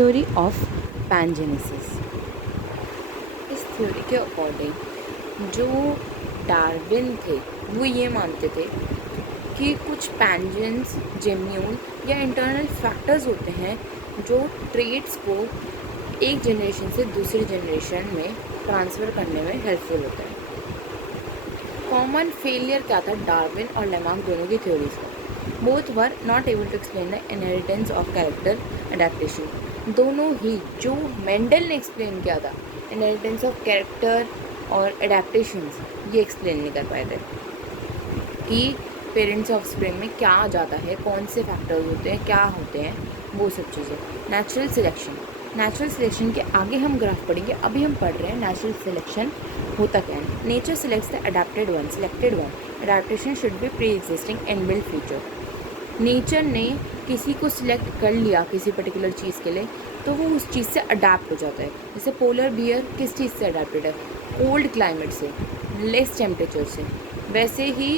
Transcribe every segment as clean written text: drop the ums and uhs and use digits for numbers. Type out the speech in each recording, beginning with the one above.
Theory of पैनजेनेसिस। इस theory के according जो डार्विन थे वो ये मानते थे कि कुछ पैंजेंस, जेम्यूल या इंटरनल फैक्टर्स होते हैं जो ट्रेट्स को एक जनरेशन से दूसरी जनरेशन में ट्रांसफ़र करने में हेल्पफुल होता है। कॉमन फेलियर क्या था डार्विन और लेमार्क दोनों की थ्योरीज का? Both were not able to explain the inheritance of character adaptation. दोनों ही, जो मेंडल ने एक्सप्लेन किया था इनहेरिटेंस ऑफ कैरेक्टर और अडेप्टेशंस, ये एक्सप्लेन नहीं कर पाए थे कि पेरेंट्स ऑफ स्प्रिंग में क्या आ जाता है, कौन से फैक्टर्स होते हैं, क्या होते हैं, वो सब चीज़ें। नेचुरल सिलेक्शन, नेचुरल सिलेक्शन के आगे हम ग्राफ पढ़ेंगे, अभी हम पढ़ रहे हैं नेचुरल सिलेक्शन होता क्या है। Nature selects the adapted one, selected one. Adaptation should be pre existing inbuilt feature. Nature ने किसी को सिलेक्ट कर लिया किसी पर्टिकुलर चीज़ के लिए, तो वो उस चीज़ से अडेप्ट हो जाता है। जैसे पोलर बियर किस चीज़ से अडेप्टेड है? कोल्ड क्लाइमेट से, लेस टेम्परेचर से। वैसे ही,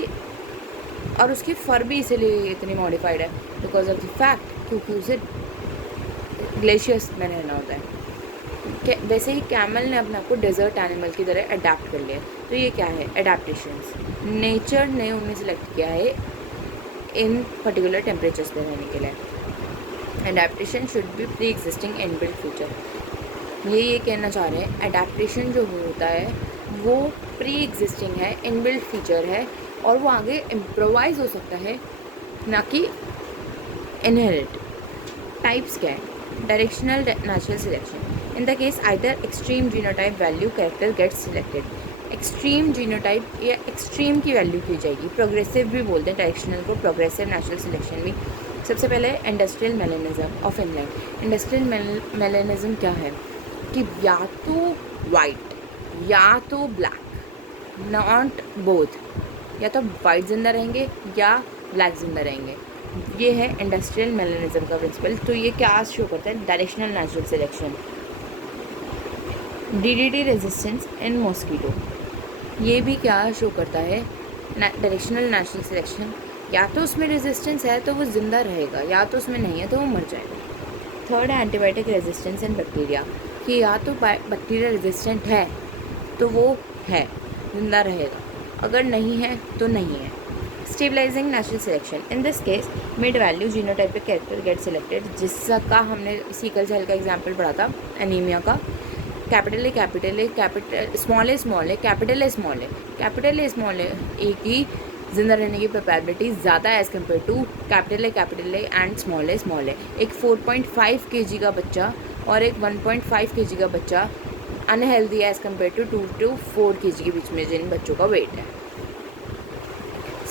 और उसकी फर भी इसीलिए इतनी मॉडिफाइड है बिकॉज ऑफ द फैक्ट क्योंकि उसे ग्लेशियर्स में रहना होता है। वैसे ही कैमल ने अपने आप को डेजर्ट एनिमल की तरह अडेप्ट कर लिया। तो ये क्या है? अडेप्टेशंस। नेचर ने उन्हें सेलेक्ट किया है इन पर्टिकुलर टेम्परेचर्स पे रहने के लिए। Adaptation should be pre existing inbuilt feature. ये कहना चाह रहे हैं अडेप्टेशन जो होता है वो प्री एग्जिस्टिंग है, इनबिल्ट फीचर है, और वो आगे इम्प्रोवाइज हो सकता है, ना कि इनहेरिट। टाइप्स क्या है? Directional natural selection. In the case either extreme genotype value character gets selected. Extreme genotype या एक्सट्रीम की वैल्यू की जाएगी। प्रोग्रेसिव भी बोलते हैं डायरेक्शनल को, प्रोग्रेसिव नेचुरल सिलेक्शन भी। सबसे पहले industrial melanism of England. Industrial melanism क्या है कि या तो वाइट या तो ब्लैक, नॉट बोथ। या तो वाइट जिंदा रहेंगे या ब्लैक जिंदा रहेंगे। ये है इंडस्ट्रियल मेलेनिज्म का प्रिंसिपल। तो ये क्या शो करता है? Directional natural selection. DDT resistance in mosquito, ये भी क्या शो करता है? Directional natural selection. या तो उसमें रेजिस्टेंस है तो वो ज़िंदा रहेगा, या तो उसमें नहीं है तो वो मर जाएगा। थर्ड है एंटीबायोटिक रेजिस्टेंस इन बैक्टीरिया, कि या तो बैक्टीरिया रेजिस्टेंट है तो वो है, ज़िंदा रहेगा, अगर नहीं है तो नहीं है। Stabilising natural selection. In this case mid value genotypic character get selected, जिसका हमने सीकल सेल का एग्जाम्पल पढ़ा था, एनीमिया का। Capital A capital small A capital A small A की जिंदा रहने की प्रोबेबिलिटी ज़्यादा है as compare to capital A and small A. एक 4.5 kg का बच्चा और एक 1.5 kg का बच्चा अनहेल्दी है as compare to 2 to 4 kg के बीच में जिन बच्चों का वेट है।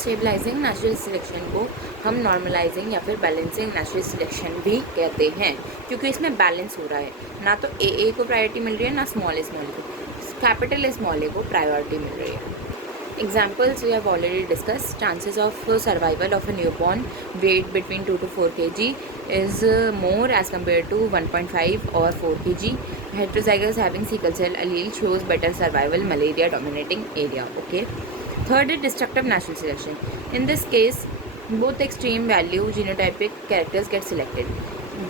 स्टेबलाइजिंग नेचुरल सिलेक्शन को हम नॉर्मलाइजिंग या फिर बैलेंसिंग नेचुरल सिलेक्शन भी कहते हैं, क्योंकि इसमें बैलेंस हो रहा है। ना तो ए को प्रायोरिटी मिल रही है, ना स्मॉल ए को। कैपिटल ए स्मॉल ए को प्रायोरिटी मिल रही है। Examples we have already discussed. Chances of survival of a newborn weight between 2 to 4 kg is more as compared to 1.5 or 4 kg. Heterozygous having sickle cell allele shows better survival. Malaria dominating area. Okay. Third is destructive natural selection. In this case, both extreme value genotypic characters get selected.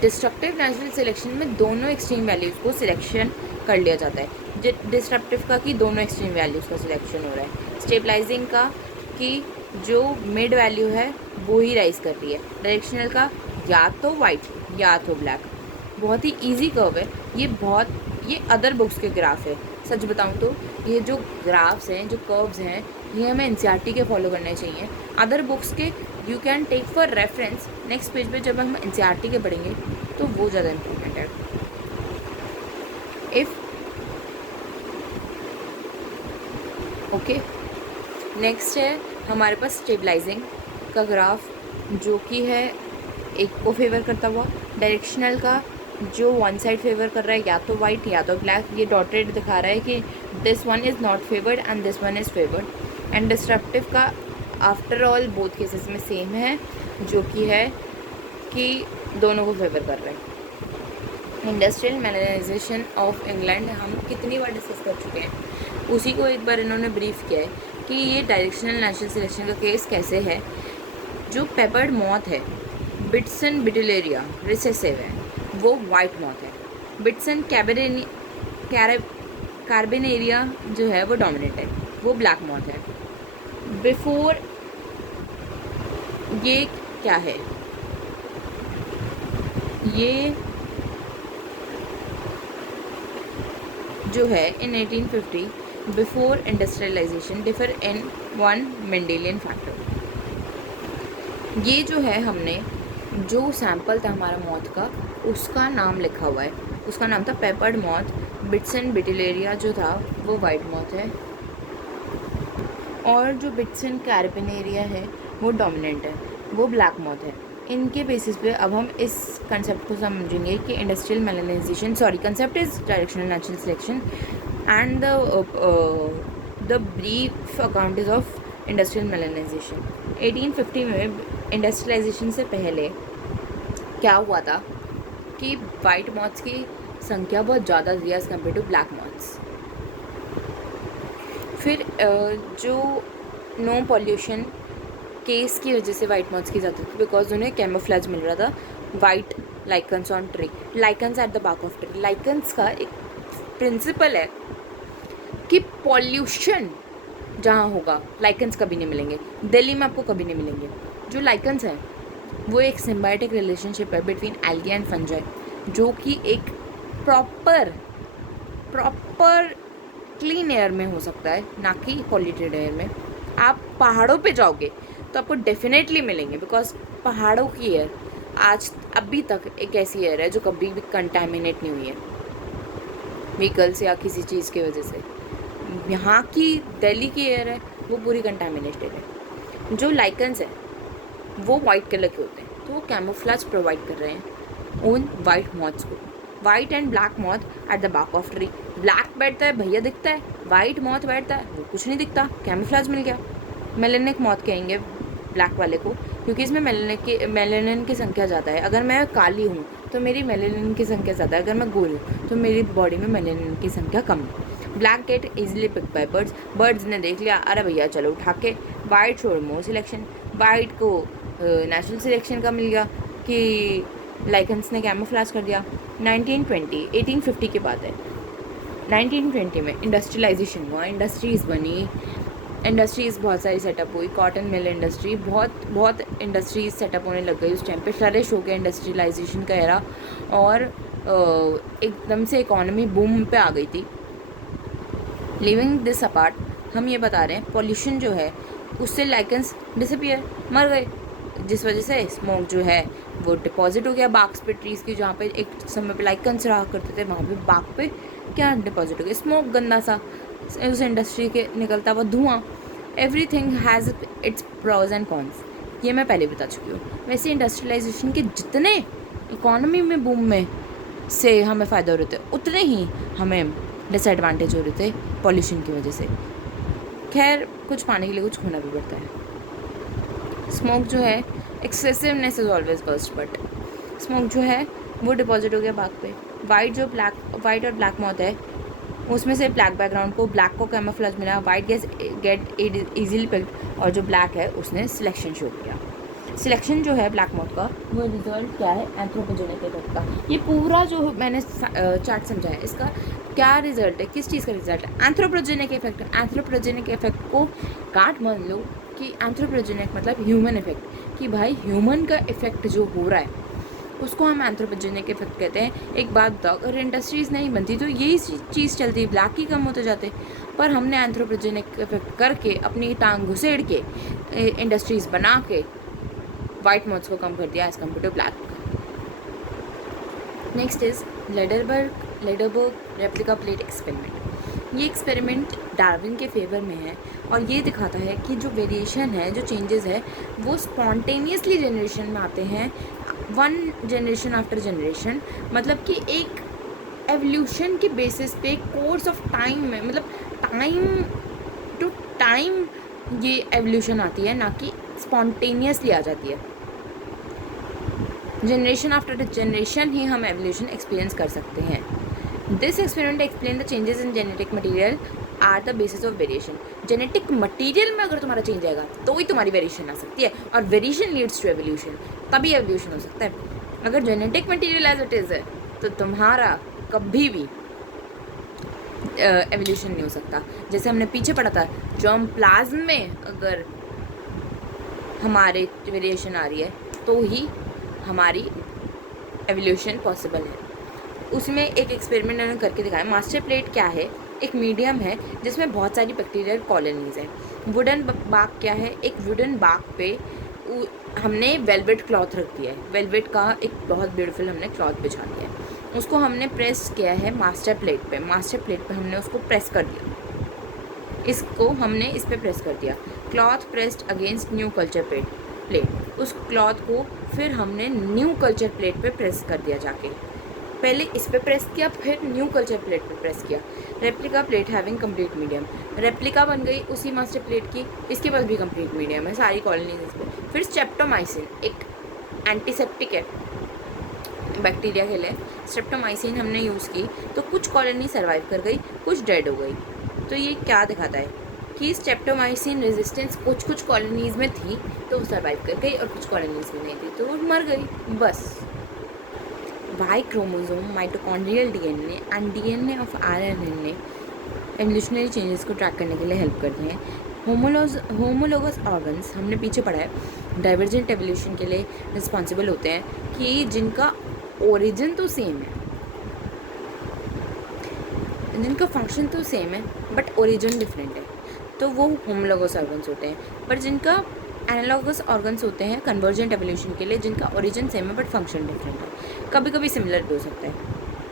Destructive natural selection में दोनों extreme values को selection कर लिया जाता है। Destructive का कि दोनों एक्सट्रीम वैल्यूज़ का सिलेक्शन हो रहा है। स्टेबलाइजिंग का कि जो मिड वैल्यू है वो ही राइज कर रही है। डायरेक्शनल का या तो वाइट या तो ब्लैक। बहुत ही इजी कर्व है ये अदर बुक्स के ग्राफ है। सच बताऊं तो ये जो ग्राफ्स हैं, जो कर्व्स हैं, ये हमें एनसीईआरटी के फॉलो करने चाहिए। अदर बुक्स के you can take for reference. Next page पे जब हम एनसीईआरटी के पढ़ेंगे तो वो ज़्यादा इम्पोर्टेंट है। इफ़ ओके, नेक्स्ट है हमारे पास स्टेबलाइजिंग का ग्राफ, जो कि है एक को फेवर करता हुआ। डायरेक्शनल का जो वन साइड फेवर कर रहा है, या तो वाइट या तो ब्लैक। ये डॉटेड दिखा रहा है कि this one is not favoured and this one is favoured. And destructive का आफ्टर ऑल बोथ केसेस में सेम है, जो कि है कि दोनों को फेवर कर रहे हैं। इंडस्ट्रियल मेलेनाइजेशन ऑफ इंग्लैंड हम कितनी बार डिस्कस कर चुके हैं, उसी को एक बार इन्होंने ब्रीफ किया है कि ये डायरेक्शनल नेचुरल सिलेक्शन का केस कैसे है। जो पेपर्ड मॉथ है, बिट्सन बिटिलेरिया रिसेसिव है, वो वाइट मॉथ है। बिट्सन कार्बेनेरिया जो है वो डोमिनेंट है, वो ब्लैक मॉथ है। बिफोर ये क्या है, ये जो है in 1850 before industrialisation differ in one Mendelian factor. ये जो है हमने जो सैंपल था हमारा मॉथ का, उसका नाम लिखा हुआ है, उसका नाम था पेपर्ड मॉथ। बिट्सन बिटिलेरिया जो था वो वाइट मॉथ है, और जो बिट्सन कार्बेनेरिया है वो डोमिनेंट है, वो ब्लैक मॉथ है। इनके बेसिस पे अब हम इस कंसेप्ट को समझेंगे कि industrial melanisation, sorry concept is directional natural selection and the brief account is of industrial melanisation. 1850 में इंडस्ट्रियलाइजेशन से पहले क्या हुआ था कि वाइट मॉथ्स की संख्या बहुत ज़्यादा थी as compare to black moths. फिर जो नो पॉल्यूशन केस की वजह से वाइट मॉथ्स की ज़्यादा थी, बिकॉज उन्हें कैमोफ्लेज मिल रहा था, white lichens on tree, lichens at the back of tree. Lichens का एक प्रिंसिपल है कि पॉल्यूशन जहाँ होगा लाइकन्स कभी नहीं मिलेंगे, दिल्ली में आपको कभी नहीं मिलेंगे। जो लाइकन्स है वो एक सिम्बायोटिक रिलेशनशिप है बिटवीन एल्गी एंड फंजाई, जो कि एक प्रॉपर क्लीन एयर में हो सकता है, ना कि पॉल्यूटेड एयर में। आप पहाड़ों पे जाओगे तो आपको डेफिनेटली मिलेंगे, बिकॉज पहाड़ों की एयर आज अभी तक एक ऐसी एयर है जो कभी भी कंटामिनेट नहीं हुई है व्हीकल्स या किसी चीज़ की वजह से। यहाँ की दिल्ली की एयर है वो पूरी कंटामिनेटेड है। जो लाइकन्स है वो वाइट कलर के होते हैं, तो वो कैमोफ्लेज प्रोवाइड कर रहे हैं उन वाइट मॉथ्स को। White and black moth at the back of tree. Black बैठता है भैया दिखता है, वाइट मॉथ बैठता है वो कुछ नहीं दिखता, कैमोफ्लेज मिल गया। मेलेनिक मॉथ कहेंगे ब्लैक वाले को, क्योंकि इसमें मेलेनिन की संख्या ज़्यादा है। अगर मैं काली हूँ तो मेरी मेलेनिन की संख्या ज़्यादा है, अगर मैं गोरी हूँ तो मेरी बॉडी में मेलेनिन की संख्या कम है। Black get easily pick by birds ने देख लिया, अरे भैया चलो उठा के। वाइट शोर मोर सिलेक्शन, वाइट को नेचुरल सिलेक्शन का मिल गया कि लाइकन्स ने कैमोफ्लेज कर दिया। 1850 की बात है, 1920 में इंडस्ट्रियलाइजेशन हुआ, इंडस्ट्रीज़ बनी, इंडस्ट्रीज़ बहुत सारी सेटअप हुई, कॉटन मिल इंडस्ट्री, बहुत इंडस्ट्रीज सेटअप होने लग गई। उस टाइम पे फ्लरिश हो गया इंडस्ट्रियलाइजेशन का एरा, और एकदम से इकोनॉमी बूम पे आ गई थी। लिविंग दिस अपार्ट, हम ये बता रहे हैं पॉल्यूशन जो है उससे लाइकन्स डिसअपियर, मर गए, जिस वजह से स्मोक जो है वो डिपॉजिट हो गया बाग्स पे, ट्रीज़ की, जहाँ पे एक समय पे लाइकन्स रहा करते थे वहाँ पे बाग पे क्या डिपॉजिट हो गया, स्मोक गंदा सा, उस इंडस्ट्री के निकलता हुआ धुआं। Everything has its pros and cons, ये मैं पहले बता चुकी हूँ। वैसे इंडस्ट्रियलाइजेशन के जितने इकोनॉमी में बूम में से हमें फ़ायदा हो रहे थे, उतने ही हमें डिसएडवांटेज हो रहे थे पॉल्यूशन की वजह से। खैर कुछ पाने के लिए कुछ खोना भी पड़ता है। स्मोक जो है excessiveness is always worst, but smoke जो है वो डिपॉजिट हो गया बाग पे। वाइट और ब्लैक मॉथ है, उसमें से ब्लैक बैकग्राउंड को, ब्लैक को कैमोफ्लेज मिला, वाइट गेट इजीली पिक्ड, और जो ब्लैक है उसने सिलेक्शन शो किया। सिलेक्शन जो है ब्लैक मॉथ का वो रिजल्ट क्या है, एंथ्रोपोजेनिक इफेक्ट का। ये पूरा जो मैंने चार्ट समझाया इसका क्या रिजल्ट है, किस चीज़ का रिजल्ट है, एंथ्रोपोजेनिक इफेक्ट। एंथ्रोपोजेनिक इफेक्ट को गांठ मान लो कि एंथ्रोपोजेनिक मतलब ह्यूमन इफेक्ट, कि भाई ह्यूमन का इफेक्ट जो हो रहा है उसको हम एंथ्रोपोजेनिक इफेक्ट कहते हैं। एक बात बताओ, अगर इंडस्ट्रीज़ नहीं बनती तो यही चीज़ चलती, ब्लैक ही कम होते जाते, पर हमने एंथ्रोपोजेनिक इफेक्ट करके अपनी टांग घुसेड़ के इंडस्ट्रीज़ बना के वाइट मॉथ्स को कम कर दिया as compare to black. Next is Lederberg replica plate experiment. ये एक्सपेरिमेंट डार्विन के फेवर में है और ये दिखाता है कि जो वेरिएशन है, जो चेंजेस है, वो स्पॉन्टेनियसली जनरेशन में आते हैं, वन जनरेशन आफ्टर जनरेशन। मतलब कि एक एवोल्यूशन के बेसिस पे कोर्स ऑफ टाइम में, मतलब टाइम टू टाइम ये एवोल्यूशन आती है, ना कि स्पॉन्टेनियसली आ जाती है। जनरेशन आफ्टर जनरेशन ही हम एवोल्यूशन एक्सपीरियंस कर सकते हैं। This experiment explain the changes in genetic material are the basis of variation. Genetic material में अगर तुम्हारा चेंज आएगा तो ही तुम्हारी वेरिएशन आ सकती है, और वेरिएशन लीड्स टू एवोल्यूशन, तभी एवोल्यूशन हो सकता है। अगर genetic material as it is है तो तुम्हारा कभी भी एवोल्यूशन नहीं हो सकता। जैसे हमने पीछे पढ़ा था, जर्म प्लाज्म में अगर हमारे वेरिएशन आ रही है तो ही हमारी एवोल्यूशन पॉसिबल है। उसमें एक एक्सपेरिमेंट उन्होंने करके दिखाया। मास्टर प्लेट क्या है? एक मीडियम है जिसमें बहुत सारी बैक्टीरियल कॉलोनीज हैं। वुडन बाग क्या है? एक वुडन बाग पे हमने वेलवेट क्लॉथ रख दिया है। वेलवेट का एक बहुत ब्यूटीफुल हमने क्लॉथ बिछा दिया है। उसको हमने प्रेस किया है मास्टर प्लेट पे। मास्टर प्लेट पे हमने उसको प्रेस कर दिया, इसको हमने इस पर प्रेस कर दिया। Cloth pressed against new culture plate. उस क्लॉथ को फिर हमने न्यू कल्चर प्लेट पे प्रेस कर दिया जाके। पहले इस पे प्रेस किया, फिर न्यू कल्चर प्लेट पे प्रेस किया। Replica plate having complete medium. Replica बन गई उसी मास्टर प्लेट की, इसके पास भी कंप्लीट मीडियम है, सारी कॉलोनीज इस पर। फिर स्ट्रेप्टोमाइसिन एक एंटीसेप्टिक है बैक्टीरिया के लिए। स्ट्रेप्टोमाइसिन हमने यूज़ की तो कुछ कॉलोनी सर्वाइव कर गई, कुछ डेड हो गई। तो ये क्या दिखाता है कि स्ट्रेप्टोमाइसिन रेजिस्टेंस कुछ कुछ कॉलोनीज़ में थी तो वो सर्वाइव कर गई, और कुछ कॉलोनीज़ में नहीं थी तो वो मर गई, बस। Y chromosome, mitochondrial DNA and DNA of RNA evolutionary changes को ट्रैक करने के लिए हेल्प करते हैं। होमोलोगस ऑर्गन्स हमने पीछे पढ़ा है, डाइवर्जेंट एवोल्यूशन के लिए रिस्पॉन्सिबल होते हैं, कि जिनका ओरिजिन तो सेम है, जिनका फंक्शन तो सेम है बट ओरिजिन डिफरेंट है, तो वो होमोलोगस ऑर्गन्स होते हैं। पर जिनका एनालॉगस ऑर्गन्स होते हैं कन्वर्जेंट एवोल्यूशन के लिए, जिनका ओरिजिन सेम है बट फंक्शन डिफरेंट है, कभी कभी सिमिलर भी हो सकता है।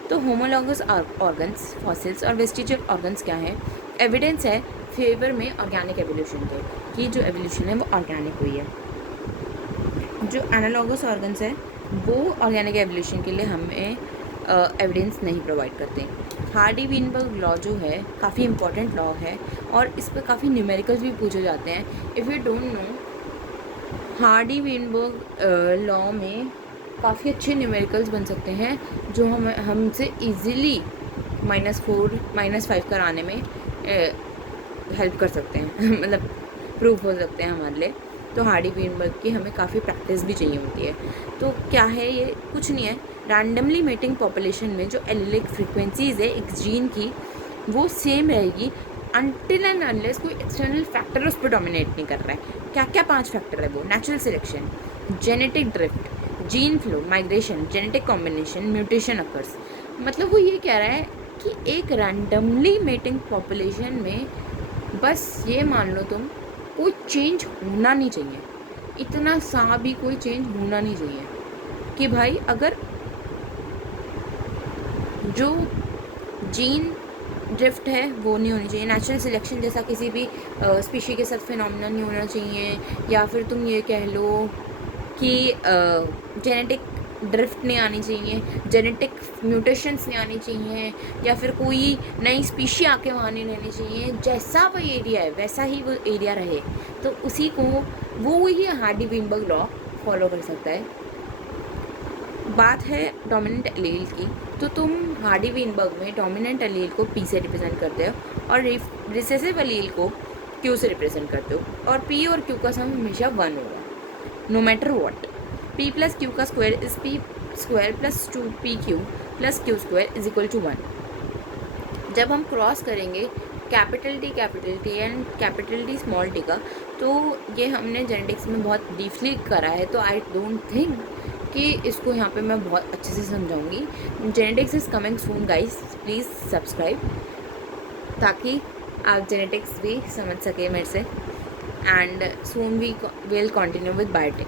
तो होमोलोगस ऑर्गन्स, फॉसिल्स और वेस्टिजियल ऑर्गन्स क्या है? एविडेंस है फेवर में ऑर्गेनिक एवोल्यूशन के, कि जो एवोल्यूशन है वो ऑर्गेनिक हुई है। जो एनालॉगस ऑर्गन्स है वो ऑर्गेनिक एवोल्यूशन के लिए हमें एविडेंस नहीं प्रोवाइड करते। हार्डी-वीनबर्ग लॉ जो है काफ़ी इंपॉर्टेंट लॉ है, और इस पर काफ़ी न्यूमेरिकल्स भी पूछे जाते हैं। If you don't know, Hardy-Weinberg law में काफ़ी अच्छे न्यूमेरिकल्स बन सकते हैं जो हमसे इजीली -4 -5 कराने में हेल्प कर सकते हैं मतलब प्रूफ हो सकते हैं हमारे लिए। तो हार्डी-वीनबर्ग की हमें काफ़ी प्रैक्टिस भी चाहिए होती है। तो क्या है ये? कुछ नहीं है, रैंडमली मेटिंग पॉपुलेशन में जो एलिलिक फ्रीक्वेंसीज़ है एक जीन की, वो सेम रहेगी अनटिल एंड अनलेस कोई एक्सटर्नल फैक्टर उस पर डोमिनेट नहीं कर रहा है। क्या क्या 5 फैक्टर है वो? Natural selection, genetic drift, gene flow, migration, genetic combination, mutation occurs. मतलब वो ये कह रहा है कि एक रैंडमली मेटिंग पॉपुलेशन में बस ये मान लो तुम, कोई चेंज होना नहीं चाहिए, इतना सा भी कोई चेंज होना नहीं चाहिए कि भाई अगर जो जीन ड्रिफ्ट है वो नहीं होनी चाहिए। नेचुरल सिलेक्शन जैसा किसी भी स्पीशी के साथ फिनोमिना नहीं होना चाहिए, या फिर तुम ये कह लो कि जेनेटिक ड्रिफ्ट नहीं आनी चाहिए, जेनेटिक म्यूटेशंस नहीं आनी चाहिए, या फिर कोई नई स्पीशी आके वहाँ नहीं रहनी चाहिए। जैसा वो एरिया है वैसा ही वो एरिया रहे, तो उसी को वो ही हार्डी-वीनबर्ग लॉ फॉलो कर सकता है। बात है डोमिनेंट एलील की, तो तुम हार्डी-वीनबर्ग में डोमिनेंट एलील को P से रिप्रेजेंट करते हो और रिसेसिव एलील को Q से रिप्रेजेंट करते हो, और P और Q का सम हमेशा 1 होगा, no matter what. P plus Q का square is P square plus 2PQ plus Q square is equal to 1। जब हम क्रॉस करेंगे capital T and capital T small t का, तो ये हमने जेनेटिक्स में बहुत डीपली करा है, तो आई डोंट थिंक कि इसको यहाँ पे मैं बहुत अच्छे से समझाऊंगी। Genetics is coming soon guys, please subscribe, ताकि आप जेनेटिक्स भी समझ सके मेरे से। And soon we will continue with biotech.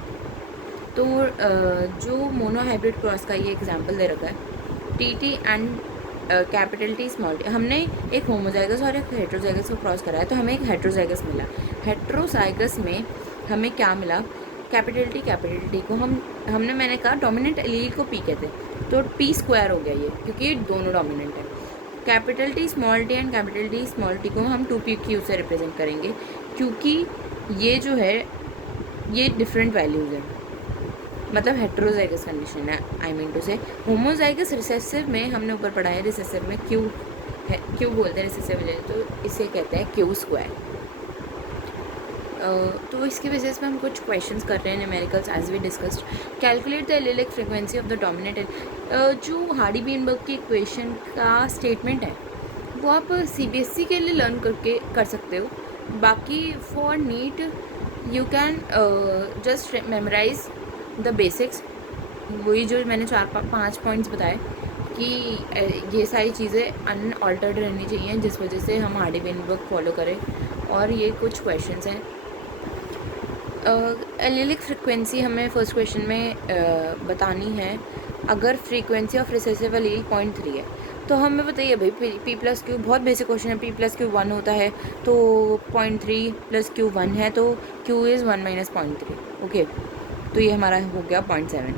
तो जो मोनो हाइब्रिड क्रॉस का ये एग्जांपल दे रखा है, TT and capital T small t, हमने एक होमोजाइगस और एक हेट्रोजाइगस को क्रॉस कराया तो हमें एक हेट्रोजाइगस मिला। हेट्रोजाइगस में हमें क्या मिला? कैपिटल T को हमने मैंने कहा डोमिनेंट एलील को P कहते हैं, तो P स्क्वायर हो गया ये, क्योंकि ये दोनों डोमिनेंट है। Capital T small t and capital T small t को हम 2PQ से रिप्रेजेंट करेंगे, क्योंकि ये जो है ये डिफरेंट वैल्यूज़ हैं, मतलब हेट्रोजाइगस कंडीशन है। आई मीन टू से होमोजाइगस रिसेसिव में हमने ऊपर पढ़ा है, रिसेसिव में Q बोलते हैं रिसेसिव, तो इसे कहते हैं Q स्क्वायर। तो इसकी वजह से हम कुछ क्वेश्चंस कर रहे हैं numericals as we discussed. Calculate the allelic frequency of the dominant. जो हार्डी बीनबर्ग की इक्वेशन का स्टेटमेंट है वो आप CBSE के लिए लर्न करके कर सकते हो. बाकी for NEET you can just memorise the basics. वही जो मैंने 4-5 पॉइंट्स बताए कि ये सारी चीज़ें अनऑल्टर्ड रहनी चाहिए जिस वजह से हम हार्डी बीनबर्ग फॉलो करें. और ये कुछ क्वेश्चंस हैं. एलिलिक फ्रिक्वेंसी हमें फर्स्ट क्वेश्चन में बतानी है. अगर फ्रीक्वेंसी ऑफ रिसेसिव एलील 0.3 है तो हमें बताइए भाई P+Q बहुत बेसिक क्वेश्चन है. P+Q 1 होता है तो 0.3 + Q 1 है तो Q इज़ 1 - 0.3. ओके, तो ये हमारा हो गया 0.7.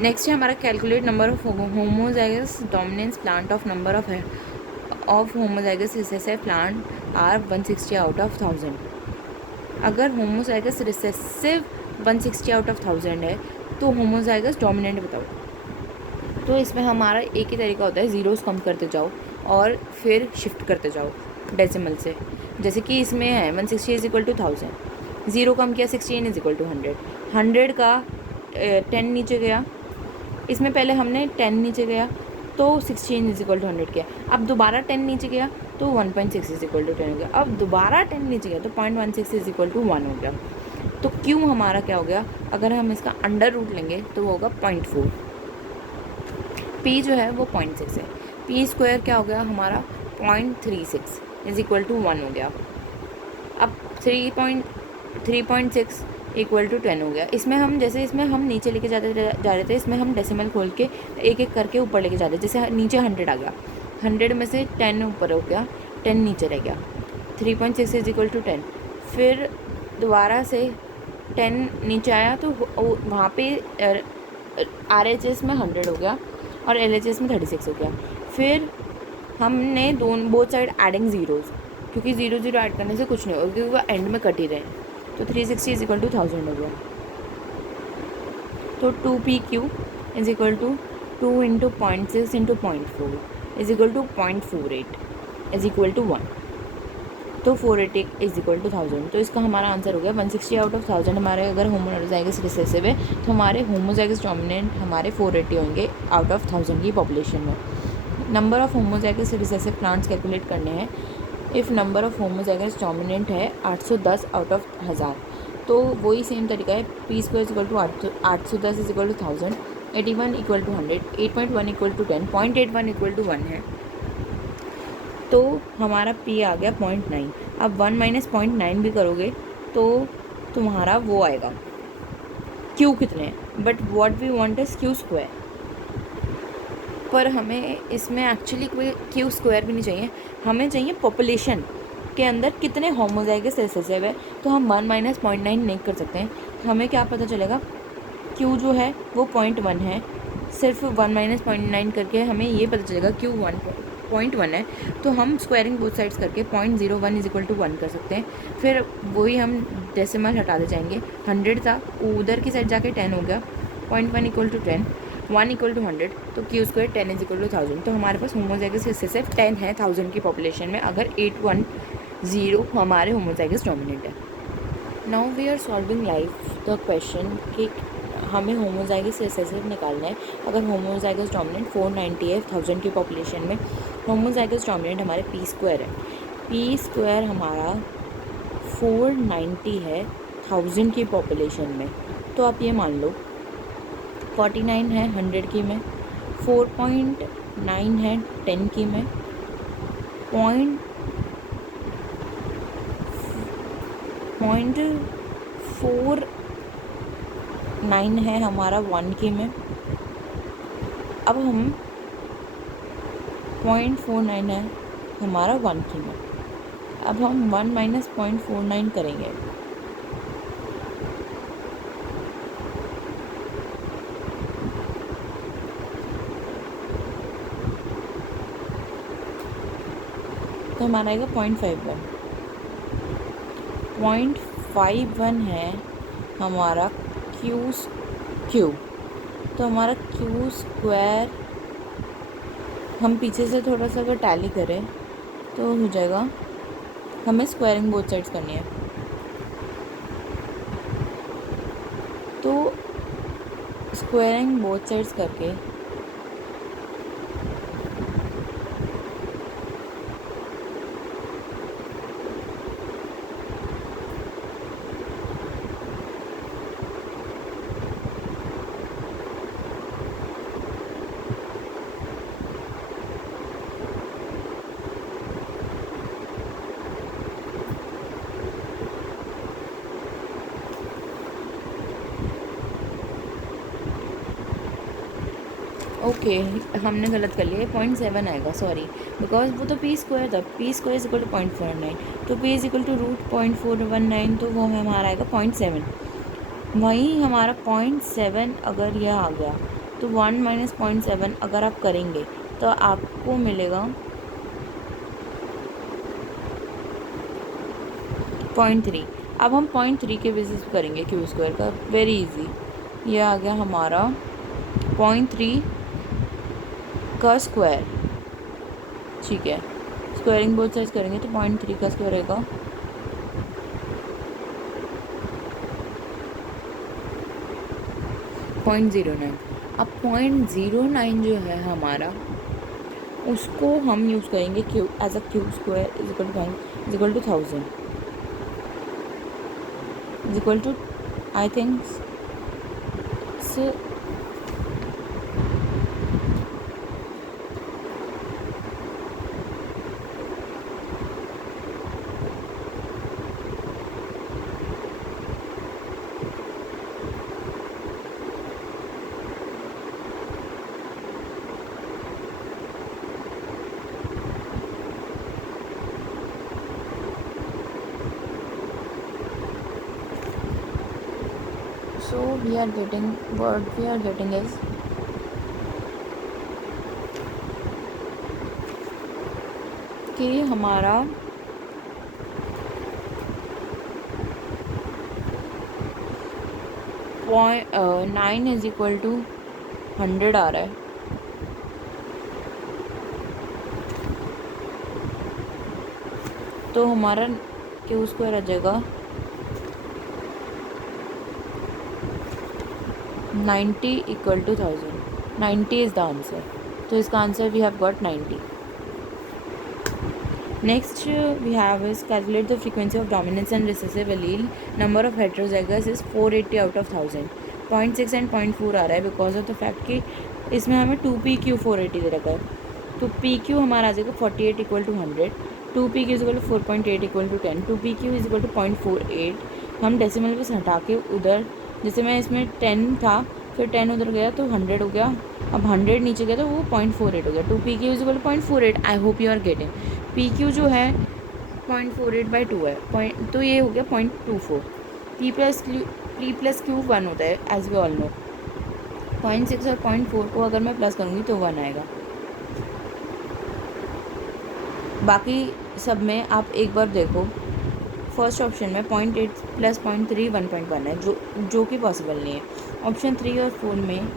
नेक्स्ट है हमारा calculate number of homozygous dominance plant of number of homozygous recessive plant are 160 out of 1000. अगर होमोजाइगस रिसेसिव 160 आउट ऑफ 1000 है तो होमोजाइगस डोमिनेंट बताओ. तो इसमें हमारा एक ही तरीका होता है, ज़ीरोस कम करते जाओ और फिर शिफ्ट करते जाओ डेसिमल से. जैसे कि इसमें है 160 = 1000, ज़ीरो कम किया 16 = 100. 100 का 10 नीचे गया. इसमें पहले हमने 10 नीचे गया तो 16 = 100 किया. अब दोबारा 10 नीचे गया तो 1.6 = 10 हो गया. अब दोबारा 10 नीचे गया तो 0.16 = 1 हो गया. तो क्यों हमारा क्या हो गया, अगर हम इसका अंडर रूट लेंगे तो वो होगा 0.4. P जो है वो 0.6 है. P² क्या हो गया हमारा 0.36 = 1 हो गया. अब 3.6 = 10 हो गया. इसमें हम जैसे इसमें हम नीचे लेके जा रहे थे, इसमें हम डेसिमल खोल के एक एक करके ऊपर लेके जाते. जैसे नीचे 100 आ गया, 100 में से 10 ऊपर हो गया, 10 नीचे रह गया. 3.6 = 10. फिर दोबारा से 10 नीचे आया तो वहाँ पे RHS में 100 हो गया और LHS में 36 हो गया. फिर हमने बोथ साइड एडिंग ज़ीरोज़, क्योंकि 0 0 ऐड करने से कुछ नहीं होगा क्योंकि वो एंड में कट ही रहे हैं. तो 360 = 1000 हो गया. तो 2PQ = 2 × 0.6 × 0.4 = 0.48 = 1. तो 480 = 1000. तो इसका हमारा आंसर हो गया 160 आउट ऑफ 1000. हमारे अगर होमोजाइगस रिसेसिव है तो हमारे होमोजाइगस डोमिनेंट हमारे 480 होंगे आउट ऑफ 1000 की पॉपुलेशन में. Number of homozygous recessive plants calculate करने हैं. If number of homozygous dominant है 810 आउट ऑफ 1000 तो वही सेम तरीका है. P² = 810 = 1000. 81 = 100. 8.1 = 10. 0.81 = 1 है. तो हमारा P आ गया 0.9. अब 1 - 0.9 भी करोगे तो तुम्हारा वो आएगा. Q कितने हैं, but what we want is Q². पर हमें इसमें एक्चुअली कोई Q² भी नहीं चाहिए, हमें चाहिए पॉपुलेशन के अंदर कितने होमोजाइगस रिसेसिव है. तो हम 1 - 0.9 नहीं कर सकते हैं. हमें क्या पता चलेगा, Q जो है वो 0.1 है. सिर्फ 1 - 0.9 करके हमें ये पता चलेगा Q 1.1 है. तो हम स्क्वायरिंग बोथ साइड्स करके 0.01 = 1 कर सकते हैं. फिर वही हम डेसिमल हटाते जाएंगे. 100 था, उधर की साइड जाके 10 हो गया. 0.1 = 10, 1 = 100. तो Q² 10 = 1000. तो हमारे पास होमोजाइगस रिसेसिव 10 है 1000 की पॉपुलेशन में, अगर 810 हमारे होमोजाइगस डोमिनेंट है. Now we are solving life the question कि हमें होमोजाइगस रिसेसिव निकालना है. अगर होमोजाइगस डोमिनेंट 490 है 1000 की पॉपुलेशन में, होमोजाइगस डोमिनेंट हमारे P² है. P² हमारा 490 है 1000 की पॉपुलेशन में. तो आप ये मान लो 49 है 100 की में, 4.9 है 10 की में, 0.49 है हमारा 1 की में. अब हम 0.49 है हमारा 1 की में. अब हम 1 - 0.49 करेंगे. तो हमारा आएगा 0.51. 0.51 है हमारा Q. तो हमारा Q² हम पीछे से थोड़ा सा अगर टैली करें तो हो जाएगा. हमें स्क्वायरिंग बोथ साइड्स करनी है. स्क्वायरिंग बोथ साइड्स करके ओके हमने गलत कर लिया, 0.7 आएगा, सॉरी, बिकॉज वो तो पी स्क्वायर था, P square is equal to 0.49, तो पी इज इक्वल टू √0.419, तो वो हमारा आएगा 0.7। वहीं हमारा 0.7 अगर यह आ गया तो 1 माइनस 0.7 अगर आप करेंगे तो आपको मिलेगा 0.3। अब हम 0.3 के बेसिस पे करेंगे क्यू स्क्वायर का, वेरी इजी। ये आ गया हमारा 0.3 का स्क्वायर, ठीक है। स्क्वायरिंग बोथ साइड करेंगे तो 0.3 का स्क्वायर रहेगा 0.09। अब 0.09 जो है हमारा, उसको हम यूज़ करेंगे Q as a Q square is equal to 1000 is equal to, I think so we are getting, what we are getting is कि हमारा पॉइंट 9 इज इक्वल टू 100 आ रहा है। तो हमारा क्यू स्क्वायर आ जाएगा 90 equal to 1000। 90 is the answer, तो इसका answer we have got 90। Next we have is calculate the frequency of dominance and recessive allele, number of heterozygous is 480 out of 1000। 0.6 एंड 0.4 आ रहा है बिकॉज ऑफ द फैक्ट कि इसमें हमें 2PQ 480 दे रखा है, तो PQ हमारा आ जाएगा 48 equal to 100, 2PQ is equal to 4.8 equal to 10, 2PQ is equal to 0.48। हम डेसिमल पे हटा के उधर, जैसे मैं इसमें 10 था, फिर 10 उधर गया तो 100 हो गया, अब 100 नीचे गया तो वो 0.48 हो गया, 2PQ is equal to 0.48। I hope you are getting. PQ जो है 0.48/2 है, तो ये हो गया 0.24। P+Q 1 होता है एज वी ऑल नो। 0.6 और 0.4 को अगर मैं प्लस करूँगी तो 1 आएगा। बाकी सब में आप एक बार देखो, फर्स्ट ऑप्शन में 0.8 प्लस 0.3 1.1 है, जो कि पॉसिबल नहीं है। ऑप्शन 3 और 4 में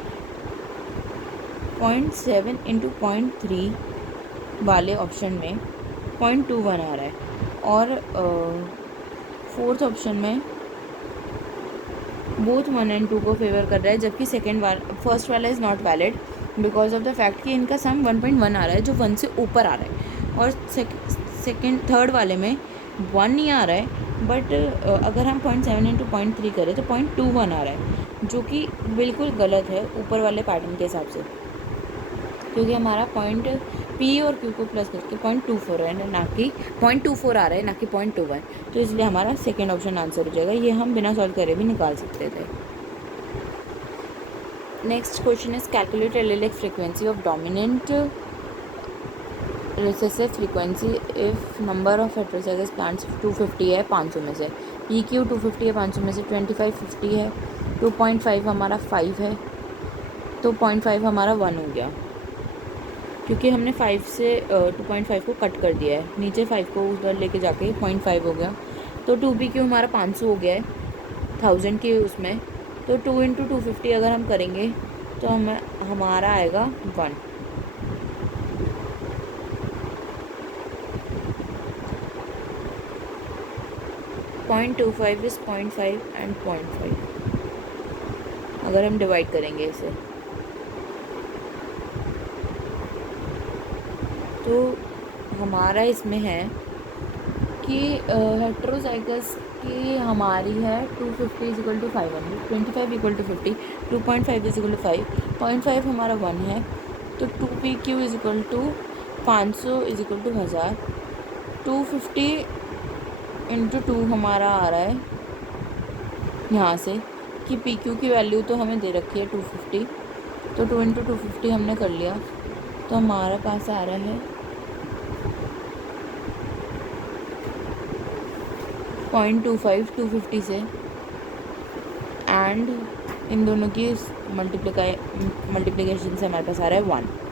0.7 इंटू 0.3 वाले ऑप्शन में 0.21 आ रहा है, और फोर्थ ऑप्शन में बोथ 1 एंड 2 को फेवर कर रहा है, जबकि फर्स्ट वाला is not valid because of the fact कि इनका सम 1.1 आ रहा है जो 1 से ऊपर आ रहा है, और थर्ड वाले में 1 नहीं आ रहा है, बट अगर हम 0.7 इंटू 0.3 करें तो 0.21 आ रहा है, जो कि बिल्कुल गलत है ऊपर वाले पैटर्न के हिसाब से, क्योंकि हमारा पॉइंट P और Q को प्लस करके 0.24 है, ना कि 0.24 आ रहा है, ना कि 0.21, तो इसलिए हमारा सेकेंड ऑप्शन आंसर हो जाएगा। ये हम बिना सॉल्व करे भी निकाल सकते थे। Next question is calculate allylic frequency of dominant recessive frequency if number of heterozygous plants 250 है 500 में से, PQ 250 है 500 में से, 25 50 है, 2.5 हमारा 5 है, तो 0.5 हमारा 1 हो गया, क्योंकि हमने 5 से 2.5 को कट कर दिया है, नीचे 5 को उधर लेके जाके 0.5 हो गया, तो 2PQ हमारा 500 हो गया है 1000 के उसमें, तो 2 इंटू 250 अगर हम करेंगे तो हमारा आएगा 1। .25 इज़ 0.5 एंड 0.5, अगर हम डिवाइड करेंगे इसे, तो हमारा इसमें है कि हेट्रोजाइगस की हमारी है 250 is equal to 500, 25 equal to 50, 2.5 is equal to 5, 0.5 हमारा 1 है, तो 2PQ is equal to 500 is equal to 1000, 250 into 2 हमारा आ रहा है यहाँ से कि PQ की वैल्यू तो हमें दे रखी है 250, तो 2 इंटू 250 हमने कर लिया, तो हमारे पास आ रहा है 0.25 250 से, एंड इन दोनों की मल्टीप्लिकेशन से हमारे पास आ रहा है 1।